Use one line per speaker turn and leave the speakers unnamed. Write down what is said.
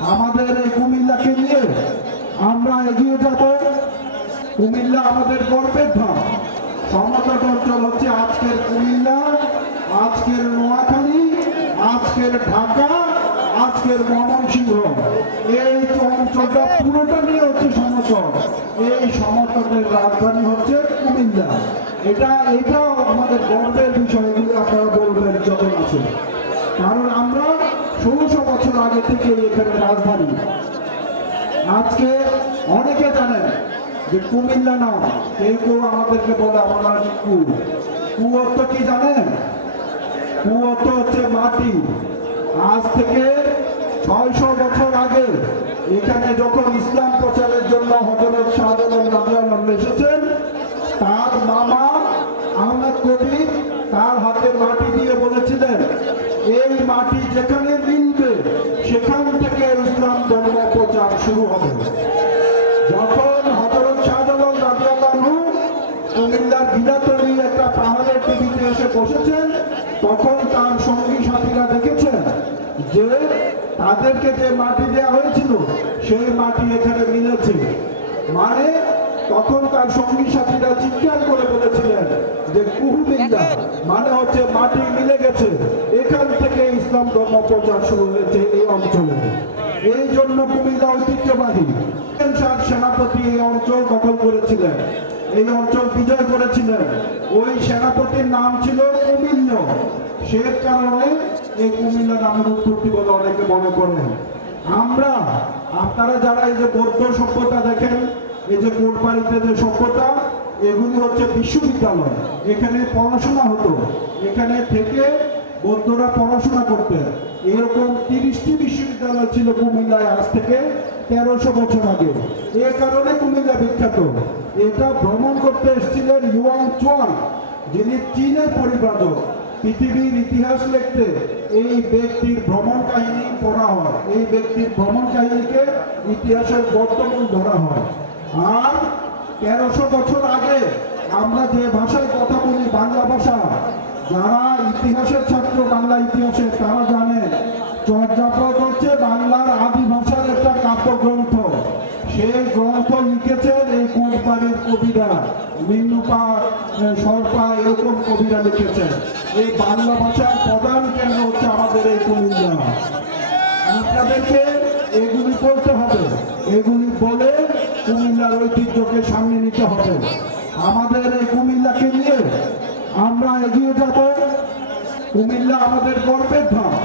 আমাদের এই কুমিল্লাকে নিয়ে আমরা এগিয়ে যাব। কুমিল্লা আমাদের গর্বের ধাম। সমতট অঞ্চল হচ্ছে আজকের কুমিল্লা, আজকের নোয়াখালী, আজকের ঢাকা, আজকের ময়মনসিংহ। এই অঞ্চলটা পুরোটা নিয়ে হচ্ছে সমতল। এই সমতলের রাজধানী হচ্ছে কুমিল্লা। এটা, এটাও আমাদের গর্বের বিষয়, এগুলো আপনারা বলবেন যখন আছে কারণ আমরা ষোলোশো বছর আগে থেকে এখানে রাজধানী। আজকে অনেকে জানেন যে কুমিল্লা না, কেউ কেউ আমাদেরকে বলে আমার কু। কু অর্থ কি জানেন? কু অর্থ হচ্ছে মাটি। আজ থেকে ছয়শো বছর আগে এখানে যখন ইসলাম প্রচারের জন্য হজরত শাহজালাল এসেছেন, তার মামা আহমেদ কবির তার হাতে মাটি দিয়ে বলেছিলেন এই মাটি যেখানে মিলবে সেখান থেকে ইসলাম ধর্ম প্রচার শুরু হবে। যখন হজরত শাহজালাল রাজিয়াল্লাহু কুমিল্লার গিরাতলি একটা পাহাড়ের টিভিতে এসে বসেছেন তখন তার সঙ্গী সাথীরা দেখেছেন যে তাদেরকে যে মাটি দেওয়া হয়েছিল সেই মাটি এখানে মিলেছে। মানে তখন তার সঙ্গী সাথীরা চিৎকার করে বলেছিলেন যে কুহুমিল্লা মানে হচ্ছে মাটি মিলে গেছে। এখান থেকে ইসলাম ধর্ম প্রচার শুরু হয়েছে এই অঞ্চলে। এই জন্য কুমিল্লা ঐতিহ্যবাহী শাহ সেনাপতি এই অঞ্চল দখল করেছিলেন। এই অঞ্চল বিজয় করেছিলেন। ওই সেনাপতির নাম ছিল কুমিল্ল। সে কারণে এই কুমিল্লা নামের উৎপত্তি বলে অনেকে মনে করেন। আমরা, আপনারা যারা এই যে বৌদ্ধ সভ্যতা দেখেন, এই যে কোটবাড়িতে যে সভ্যতা, এগুলি হচ্ছে বিশ্ববিদ্যালয়। এখানে পড়াশোনা হতো। এখানে থেকে বৌদ্ধরা পড়াশোনা করতেন এরকম তিরিশটি বিশ্ববিদ্যালয় ছিল কুমিল্লায় আজ থেকে তেরোশো বছর আগে। এ কারণে কুমিল্লা বিখ্যাত। এটা ভ্রমণ করতে এসেছিলেন ইউয়াং চোয়াং, যিনি চীনের পরিব্রাজক। পৃথিবীর ইতিহাস লিখতে এই ব্যক্তির ভ্রমণ কাহিনী পড়া হয়। এই ব্যক্তির ভ্রমণ কাহিনীকে ইতিহাসের বর্তমান ধরা হয়। আর তেরোশো বছর আগে আমরা যে ভাষায় কথা বলি বাংলা ভাষা যারা ইতিহাসের ছাত্র, বাংলা ইতিহাসের, তারা জানে চর্যাপদ হচ্ছে বাংলার আদি ভাষার একটা কাব্যগ্রন্থ। সেই গ্রন্থ লিখেছেন এই কোম্পানির কবিরা, মিন্নুপা সরপা, এরকম কবিরা লিখেছেন। এই বাংলা ভাষার প্রধান কেন্দ্র হচ্ছে আমাদের এই কুমিল্লা। আপনাদেরকে এগুলি করতে হবে। এগুলি বলে কুমিল্লার ঐতিহ্যকে সামনে নিতে হবে। আমাদের এই কুমিল্লাকে নিয়ে আমরা এগিয়ে যাব। কুমিল্লা আমাদের গর্বের ধাম।